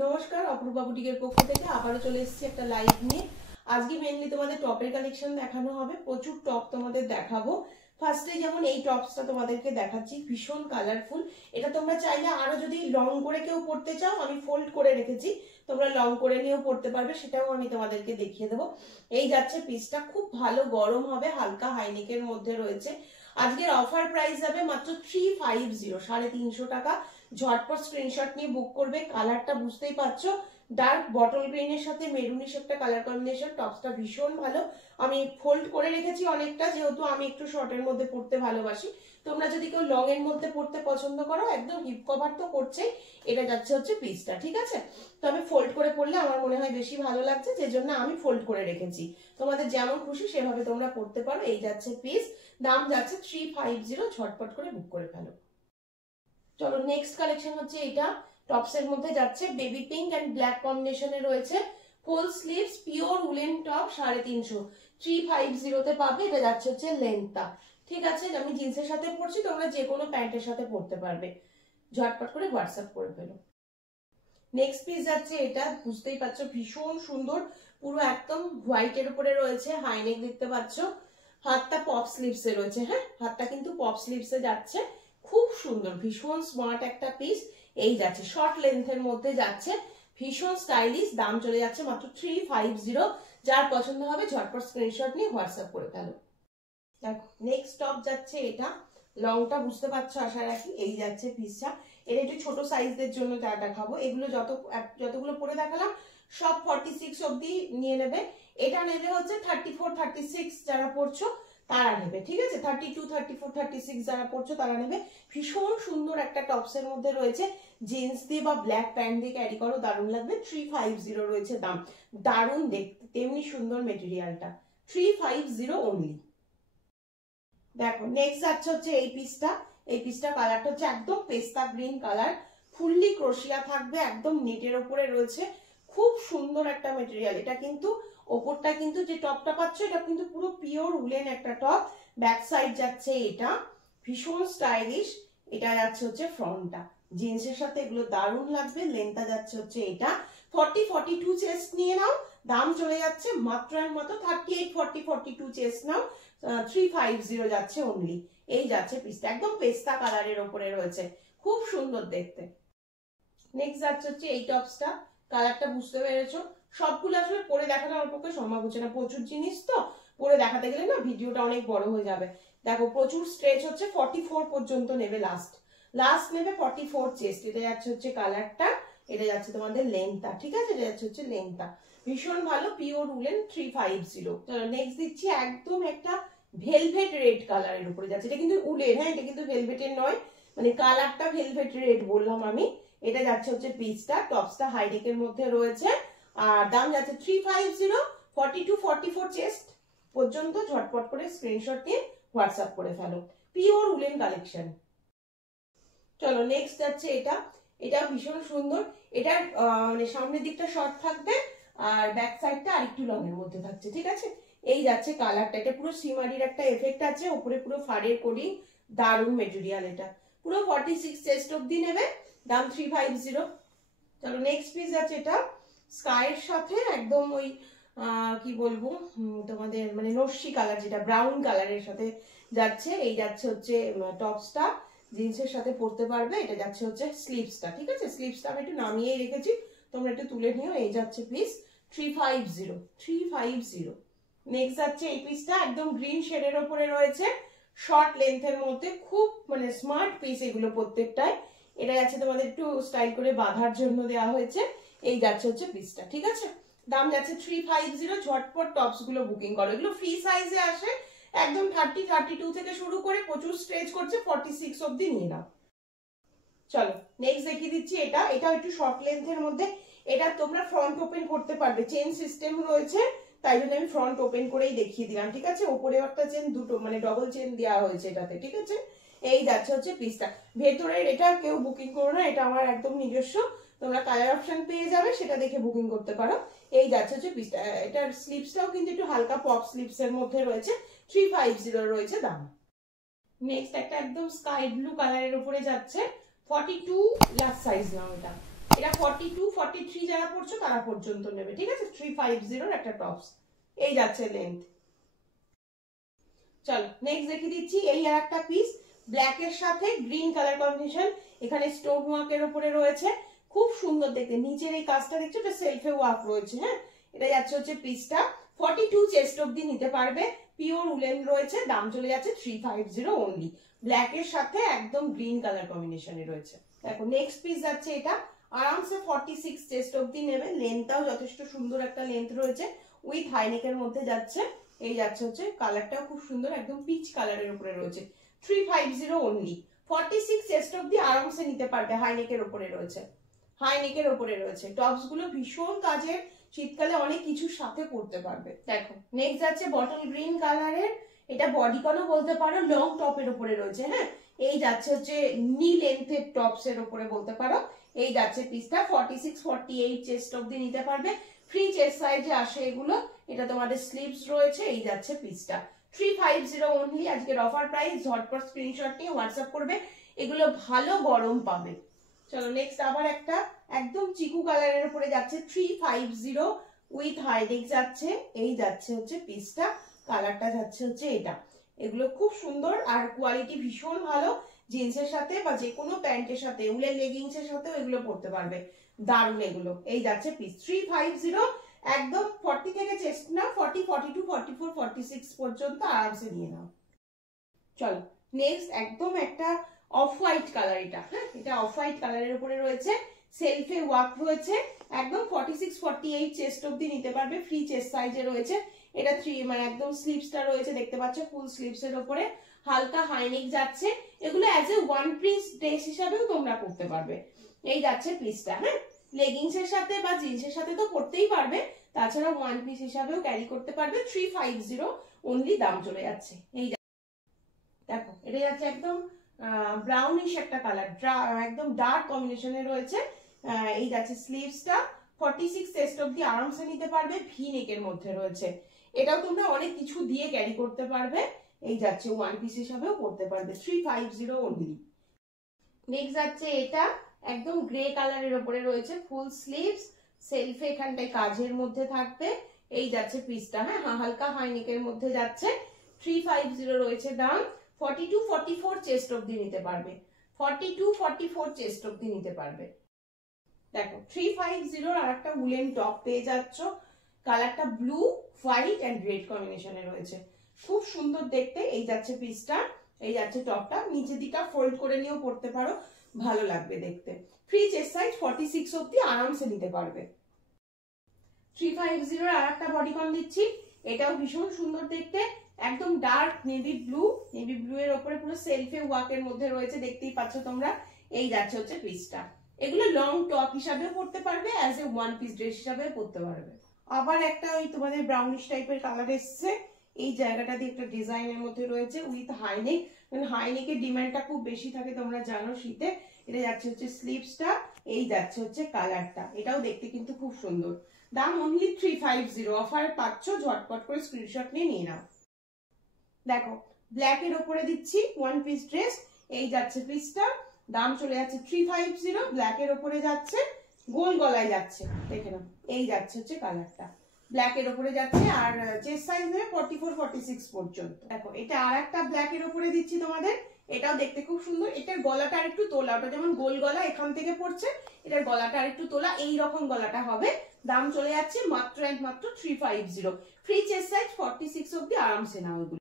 নমস্কার, অপরূপা বুটিকের পক্ষ থেকে আবারও চলে এসেছি একটা লাইভ নিয়ে। আজকে মেইনলি তোমাদের টপের কালেকশন দেখানো হবে। প্রচুর টপ তোমাদের দেখাবো। ফার্স্টে যেমন এই টপসটা তোমাদেরকে দেখাচ্ছি, ভীষণ কালারফুল। এটা তোমরা চাইলে আরো যদি লং করে কেউ পড়তে চাও, আমি ফোল্ড করে রেখেছি, তোমরা লং করে নিয়েও পড়তে পারবে, সেটাও আমি তোমাদেরকে দেখিয়ে দেবো। এই যাচ্ছে পিসটা, খুব ভালো গরম হবে, হালকা হাইনেকের মধ্যে রয়েছে। আজকের অফার প্রাইস যাবে মাত্র 350, 350 টাকা। ঝটপট স্ক্রিনশট নিয়ে বুক করবে। কালারটা বুঝতেই পারছো, ডার্ক বটল গ্রিনের সাথে মেরুনিশ একটা কালার কম্বিনেশন। টপসটা ভীষণ ভালো। আমি ফোল্ড করে রেখেছি অনেকটা, যেহেতু আমি একটু শর্টের মধ্যে পড়তে ভালোবাসি। তোমরা যদি কেউ লং এর মধ্যে পড়তে পছন্দ করো, একদম হিপ কভার তো করছেই, এটা যাচ্ছে হচ্ছে পিসটা, ঠিক আছে। তবে ফোল্ড করে পড়লে আমার মনে হয় বেশি ভালো লাগছে, যে জন্য আমি ফোল্ড করে রেখেছি। তোমাদের যেমন খুশি সেভাবে তোমরা পড়তে পারো। এই যাচ্ছে পিস, দাম যাচ্ছে 350। ঝটপট করে বুক করে ফেলো। চলো, নেক্সট কালেকশন হচ্ছে এটা। টপস এর মধ্যে যাচ্ছে বেবি পিঙ্ক এন্ড ব্ল্যাক কম্বিনেশনে রয়েছে। ফুল স্লিভস পিওর উলেন টপ, 350, 350 তে পাবে। এটা যাচ্ছে হচ্ছে লেন্থটা, ঠিক আছে। আমি জিন্সের সাথে পরছি, তোমরা যে কোনো প্যান্টের সাথে পরতে পারবে। ঝটপট করে হোয়াটসঅ্যাপ করে ফেলো। নেক্সট পিস যাচ্ছে এটা, বুঝতেই পারছো ভীষণ সুন্দর, পুরো একদম হোয়াইটের উপরে রয়েছে, হাইনেক দেখতে পাচ্ছ। হাতটা পপ স্লিভস এ রয়েছে, হ্যাঁ হাতটা কিন্তু পপ স্লিভস এ যাচ্ছে। খুব সুন্দর, ভীষণ স্মার্ট একটা পিস। এই যাচ্ছে শর্ট লেন্থের মধ্যে যাচ্ছে, ভীষণ স্টাইলিশ। দাম চলে যাচ্ছে মাত্র 350। যার পছন্দ হবে ঝটপট স্ক্রিনশট নিয়ে হোয়াটসঅ্যাপ করে ফেলো। দেখো, নেক্সট টপ যাচ্ছে এটা। লংটা বুঝতে পারছো আশা রাখি। এই যাচ্ছে পিসটা, এটা একটু ছোট সাইজদের জন্য যা দেখাবো। এগুলো যতগুলো পরে দেখালাম সব 46 অব্দি নিয়ে নেবে। এটা নেবে হচ্ছে 34, 36 যারা পড়ছো তারা নেবে, ঠিক আছে। 32, 34, 36 যারা পড়ছো তারা নেবে। ভীষণ সুন্দর একটা টপসের মধ্যে রয়েছে, জিন্স দিয়ে বা ব্ল্যাক প্যান্ট দিয়ে ক্যারি করো, দারুণ লাগবে। 350 রয়েছে দাম। দারুণ দেখতে, তেমনি সুন্দর মেটেরিয়ালটা। 350 অনলি। দেখো, নেক্সট যাচ্ছে হচ্ছে এই পিসটা। এই পিসটা কালারটা হচ্ছে একদম পেস্তা গ্রিন কালার, ফুললি ক্রোশিয়া থাকবে, একদম নেটের ওপরে রয়েছে। খুব সুন্দর একটা মেটেরিয়াল। এটা কিন্তু ওপরটা কিন্তু যে টপটা পাচ্ছ, এটা কিন্তু পুরো পিওর উলেন একটা টপ। ব্যাক সাইড যাচ্ছে এটা, ভীষণ স্টাইলিশ। এটা যাচ্ছে হচ্ছে ফ্রন্টটা, জিন্সের সাথে এগুলো দারুণ লাগবে। লেন্থটা যাচ্ছে হচ্ছে এটা 40, 42 চেস্ট নিয়ে নাও। দাম চলে যাচ্ছে মাত্র এর মতো 38, 40, 42 চেস্ট নাও, 350 যাচ্ছে অনলি। এই যাচ্ছে পিসটা, একদম পেস্তা কালারের ওপরে রয়েছে, খুব সুন্দর দেখতে। নেক্সট যাচ্ছে হচ্ছে এই টপসটা। কালারটা বুঝতে পেরেছো। সবগুলো আসলে পরে দেখানো আমার পক্ষে সম্ভব হচ্ছে না, প্রচুর জিনিস তো পরে দেখাতে গেলে না ভিডিওটা অনেক বড় হয়ে যাবে। দেখো, প্রচুর স্ট্রেচ হচ্ছে, 44 পর্যন্ত নেবে লাস্ট নেবে 44 চেস্ট। এটা যাচ্ছে হচ্ছে কালারটা, এটা যাচ্ছে তোমাদের লেন্থটা, ঠিক আছে। এটা যাচ্ছে হচ্ছে লেন্থটা, ভীষণ ভালো, পিওর উলেন, 350। নেক্সট দিচ্ছি একদম একটা ভেলভেট রেড কালারের উপরে যাচ্ছে। এটা কিন্তু উলেন, হ্যাঁ এটা কিন্তু ভেলভেটের নয়, মানে কালারটা ভেলভেট রেড বললাম আমি। এটা যাচ্ছে হচ্ছে পিসটা, টপসটা হাইনেকের মধ্যে রয়েছে, আর দাম যাচ্ছে 350। 42, 44 চেস্ট পর্যন্ত। ঝটপট করে স্ক্রিনশট নিয়ে হোয়াটসঅ্যাপ করে ফেলো। Pure woollen collection. চলো, নেক্সট যাচ্ছে এটা। এটা ভীষণ সুন্দর। এটার মানে সামনের দিকটা শর্ট থাকবে, আর ব্যাক সাইডটা আরেকটু লং এর মধ্যে থাকছে, ঠিক আছে। এই যাচ্ছে কালারটা। এটা পুরো সিমারির একটা এফেক্ট আছে, উপরে পুরো ফাড়ের কোডিং, দারুণ মেটেরিয়াল। এটা পুরো 46 চেস্ট অব্দি নেবে, দাম 350। চলো, নেক্সট পিস আছে এটা স্কাইয়ের সাথে একদম ওই কি বলবো তোমাদের, মানে নস্যি কালার, যেটা ব্রাউন কালারের সাথে যাচ্ছে। এই যাচ্ছে হচ্ছে টপসটা, জিন্সের সাথে পরতে পারবে। এটা যাচ্ছে হচ্ছে স্লিভসটা, ঠিক আছে। স্লিভসটা আমি একটু নামিয়ে রেখেছি, তোমরা একটু তুলে নিও। এই যাচ্ছে পিস 350। নেক্সট যাচ্ছে এই পিসটা, একদম গ্রিন শেডের ওপরে রয়েছে, শর্ট লেন্থের মধ্যে, খুব মানে স্মার্ট পিস এগুলো প্রত্যেকটাই। এটা যাচ্ছে তোমাদের একটু স্টাইল করে বাঁধার জন্য দেওয়া হয়েছে। এই যাচ্ছে হচ্ছে পিসটা, ঠিক আছে। দাম যাচ্ছে 350। ঝটপট টপস গুলো বুকিং করো, এগুলো ফ্রি সাইজে আসে, একদম 30, 32 থেকে শুরু করে প্রচুর স্ট্রেচ করছে, 46 অব্দি নিয়ে নাও। চলো, নেক্সট দেখিয়ে দিচ্ছি এটা। এটা একটু শর্ট লেন্থের মধ্যে। এটা তোমরা ফ্রন্ট ওপেন করতে পারবে, চেন সিস্টেম রয়েছে, তাই জন্য আমি ফ্রন্ট ওপেন করেই দেখিয়ে দিলাম, ঠিক আছে। ওপরে একটা চেন, দুটো মানে ডবল চেন দেওয়া হয়েছে এটাতে, ঠিক আছে। এই যাচ্ছে হচ্ছে পিসটা। ভেতরের এটা কেউ বুকিং করো না, এটা আমার একদম নিজস্ব। তোমরা কালার অপশন পেয়ে যাবে, সেটা দেখে বুকিং করতে পারো। এই যাচ্ছে হচ্ছে পিসটা। এটার স্লিভসটাও কিন্তু একটু হালকা পপ স্লিভস এর মধ্যে রয়েছে, 350 রয়েছে দাম। নেক্সট একটা একদম স্কাই ব্লু কালারের উপরে যাচ্ছে, 42 লাস্ট সাইজ নাও এটা। এটা 42 43 যারা পড়ছো তারা পর্যন্ত নেবে, ঠিক আছে। 350 একটা টপস, এই যাচ্ছে লেন্থ। চলো নেক্সট দেখিয়ে দিচ্ছি। এই আর একটা পিস, ব্ল্যাক এর সাথে গ্রিন কালার কম্বিনেশন, এখানে স্টোন ওয়ার্কের উপরে রয়েছে, খুব সুন্দর দেখতে। নিচের এই কাজটা দেখছো, এটা সেলফে ওয়ার্ক রয়েছে, হ্যাঁ। এটা যাচ্ছে হচ্ছে পিসটা 42 চেস্ট অব্দি নিতে পারবে, পিওর উলেন রয়েছে, দাম চলে যাচ্ছে 350 অনলি। ব্ল্যাক এর সাথে একদম গ্রিন কালার কম্বিনেশনে রয়েছে। দেখো নেক্সট পিস যাচ্ছে, এটা আরামসে 46 চেস্ট অব্দি নেবে, লেন্থটাও যথেষ্ট সুন্দর একটা লেন্থ রয়েছে, উইথ হাইনেকের মধ্যে যাচ্ছে। এই যাচ্ছে হচ্ছে কালারটাও খুব সুন্দর, একদম পিচ কালারের উপরে রয়েছে, 350 অনলি। 46 চেস্ট অব্দি আরামসে নিতে পারবে, হাইনেকের উপরে রয়েছে, হাইনেকের উপরে রয়েছে। টপস গুলো ভীষণ কাজের, শীতকালে অনেক কিছুর সাথে পরতে পারবে। দেখো নেক্সট যাচ্ছে বটল গ্রিন কালারের, এটা বডিকনও বলতে পারো, লং টপের উপরে রয়েছে, হ্যাঁ। এই যাচ্ছে হচ্ছে নি লেন্থের টপস এর উপরে বলতে পারো। এই যাচ্ছে পিসটা 46 48 চেস্ট অব্দি নিতে পারবে, ফ্রি চেস্ট সাইজে আসে এগুলো। এটা তোমাদের স্লিভস রয়েছে, এই যাচ্ছে পিসটা 350 অনলি। আজকের অফার প্রাইস, ঝটপট স্ক্রিনশট নিয়ে হোয়াটসঅ্যাপ করবে, এগুলো ভালো গরম পাবে। চলো নেক্সট আবার একটা একদম চিকু কালারের উপরে যাচ্ছে, 350 উইথ হাইনেক যাচ্ছে। এই যাচ্ছে হচ্ছে পিসটা, কালারটা যাচ্ছে হচ্ছে এটা। এগুলো খুব সুন্দর আর কোয়ালিটি ভীষণ ভালো, জিন্সের সাথে বা যে কোনো প্যান্টের সাথে, উলের লেগিংস এর সাথেও এগুলো পরতে পারবে, দারুণ এগুলো। এই যাচ্ছে পিস 350, একদম 40 থেকে চেস্ট না, 40 42 44 46 পর্যন্ত আরামসে নিয়ে নাও। চলো নেক্সট একদম একটা অফ হোয়াইট কালার, এটা হ্যাঁ, এটা অফ হোয়াইট কালারের উপরে রয়েছে, সেলফে ওয়ার্ক রয়েছে, একদম 46 48 চেস্ট অব্দি নিতে পারবে, ফ্রি চেস্ট সাইজে রয়েছে। এটা মানে একদম স্লিভসটা রয়েছে, দেখতে পাচ্ছ ফুল স্লিভস এর উপরে, হালকা হাইনেক যাচ্ছে। এগুলো as a one piece dress হিসাবেও তোমরা পরতে পারবে। এই যাচ্ছে পিসটা, হ্যাঁ, লেগিংস এর সাথে বা জিন্সের সাথে তো পরতেই পারবে, তাছাড়া ওয়ান পিস হিসাবেও ক্যারি করতে পারবে, 350 অনলি দাম চলে যাচ্ছে। এই দেখো এটা যাচ্ছে একদম ব্রাউনিশ একটা কালার, একদম ডার্ক কম্বিনেশনে রয়েছে। এই যাচ্ছে স্লিভসটা 46 চেস্ট অব্দি আরামসে নিতে পারবে, ভি নেকের মধ্যে রয়েছে। এটাও তোমরা অনেক কিছু দিয়ে ক্যারি করতে পারবে, এই যাচ্ছে ওয়ান পিস হিসাবেও পরতে পারবে, 350 অনলি। নেক্সট যাচ্ছে এটা একদম গ্রে কালারের উপরে রয়েছে, ফুল স্লিভস, সেলফে এখানটায় কাজের মধ্যে থাকবে। এই যাচ্ছে পিসটা, হ্যাঁ, হালকা হাইনেকের মধ্যে যাচ্ছে, 350 রয়েছে দাম। 42 44 চেস্ট অব্দি নিতে পারবে, 42 44 চেস্ট অব্দি নিতে পারবে। দেখো 350 আর একটা উলেন টপ পেয়ে যাচ্ছ, কালারটা ব্লু হোয়াইট এন্ড রেড কম্বিনেশনে রয়েছে, খুব সুন্দর দেখতে। এই যাচ্ছে পিসটা, এই যাচ্ছে টপটা, নিচের দিকটা ফোল্ড করে নিয়েও পরতে পারো, ভালো লাগবে দেখতে। ফ্রি চেস্ট সাইজ 46 অব্দি আরামসে নিতে পারবে। 350 আর একটা বডিকন দিচ্ছি, এটাও ভীষণ সুন্দর দেখতে, একদম dark navy blue, navy blue এর উপরে পুরো সেলফে ওয়ার্কের মধ্যে রয়েছে, দেখতেই পাচ্ছ তোমরা। এই যাচ্ছে হচ্ছে পিসটা, এগুলো লং টপ হিসাবেও পরতে পারবে, as a one piece dress হিসাবেও পরতে পারবে। আবার একটা ওই তোমাদের ব্রাউনিশ টাইপের কালার এসছে, এই জায়গাটা দিয়ে একটা ডিজাইনের মধ্যে রয়েছে উইথ হাইনেক, মানে হাইনেকের ডিমান্ডটা খুব বেশি থাকে তোমরা জানো শীতে। এটা যাচ্ছে হচ্ছে স্লিভসটা, এই যাচ্ছে হচ্ছে কালারটা, এটাও দেখতে কিন্তু খুব সুন্দর, দাম অনলি 350। অফার পাচ্ছ, ঝটপট করে স্ক্রিনশট নিয়ে নাও। দেখো ব্ল্যাক এর উপরে দিচ্ছি ওয়ান পিস ড্রেস, এই যাচ্ছে পিসটা, দাম চলে যাচ্ছে 350, ব্ল্যাক এর উপরে যাচ্ছে, গোল গলায় যাচ্ছে, দেখে নাও। এই যাচ্ছে হচ্ছে কালারটা, ব্ল্যাক এর উপরে যাচ্ছে, আর চেস্ট সাইজ নেবে 44 46 পর্যন্ত। দেখো এটা আর একটা ব্ল্যাক এর উপরে দিচ্ছি তোমাদের, এটাও দেখতে খুব সুন্দর। এটার গলাটা আর একটু তোলা, ওটা যেমন গোল গলা এখান থেকে পড়ছে, এটার গলাটা আর একটু তোলা, এই রকম গলাটা হবে, দাম চলে যাচ্ছে মাত্র এন্ড মাত্র 350। ফ্রি চেস্ট সাইজ 46 অব্দি আরামসে নাও এগুলো।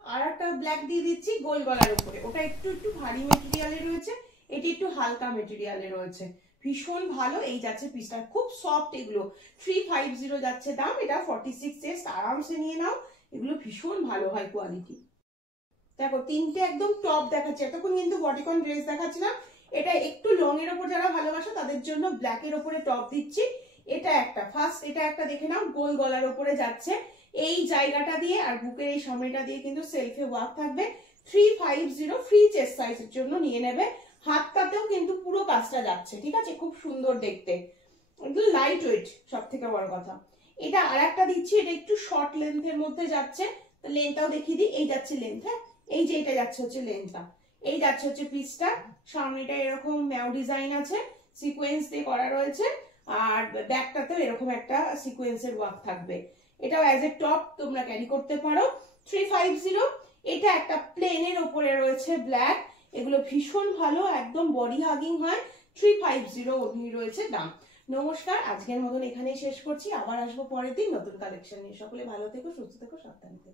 আর একটা ব্ল্যাক দিয়ে দিচ্ছি গোল গলার উপরে, ওটা একটু একটু ভারী মেটেরিয়ালে রয়েছে, এটি একটু হালকা মেটেরিয়ালে রয়েছে, ভীষণ ভালো। এই যাচ্ছে পিসটা, খুব সফট এগুলো, 350 যাচ্ছে দাম। এটা 46 চেস্ট, আরামসে নিয়ে নাও, এগুলো ভীষণ ভালো হয় কোয়ালিটি। দেখো তিনটে একদম টপ দেখাচ্ছি, এতক্ষণ কিন্তু বডিকন ড্রেস দেখাচ্ছিলাম, এটা একটু লং এর ওপর যারা ভালোবাসো তাদের জন্য ব্ল্যাক এর ওপরে টপ দিচ্ছি। এটা একটা ফার্স্ট, এটা একটা দেখে নাও, গোল গলার ওপরে যাচ্ছে, এই জায়গাটা দিয়ে আর বুকের এই সামনেটা দিয়ে কিন্তু সেলফে ওয়ার্ক থাকবে, 350। ফ্রি চেস্ট সাইজের জন্য নিয়ে নেবে, হাতটাতেও কিন্তু পুরো কাজটা যাচ্ছে, ঠিক আছে, খুব সুন্দর দেখতে, একদম লাইট ওয়েট, সব থেকে বড় কথা। এটা আর একটা দিচ্ছি, এটা একটু শর্ট লেন্থের মধ্যে যাচ্ছে, তো লেন্থটাও দেখিয়ে দিই। এই যাচ্ছে লেন্থ, হ্যাঁ, এই যে এটা যাচ্ছে হচ্ছে লেন্থটা, এই যাচ্ছে হচ্ছে পিসটা, সামনেটা এরকম ম্যাও ডিজাইন আছে, সিকোয়েন্স দিয়ে করা রয়েছে, আর ব্যাকটাতেও এরকম একটা সিকোয়েন্সের ওয়ার্ক থাকবে। এটাও অ্যাজ এ টপ তোমরা ক্যারি করতে পারো। 350। এটা একটা প্লেনের ওপরে রয়েছে ব্ল্যাক, এগুলো ভীষণ ভালো, একদম বডি হাগিং হয়। 350 ওড়নি রয়েছে দাম। নমস্কার, আজকের মতন এখানেই শেষ করছি, আবার আসবো পরের দিন নতুন কালেকশন নিয়ে। সকলে ভালো থেকো, সুস্থ থেকো, সাবধানে থেকো।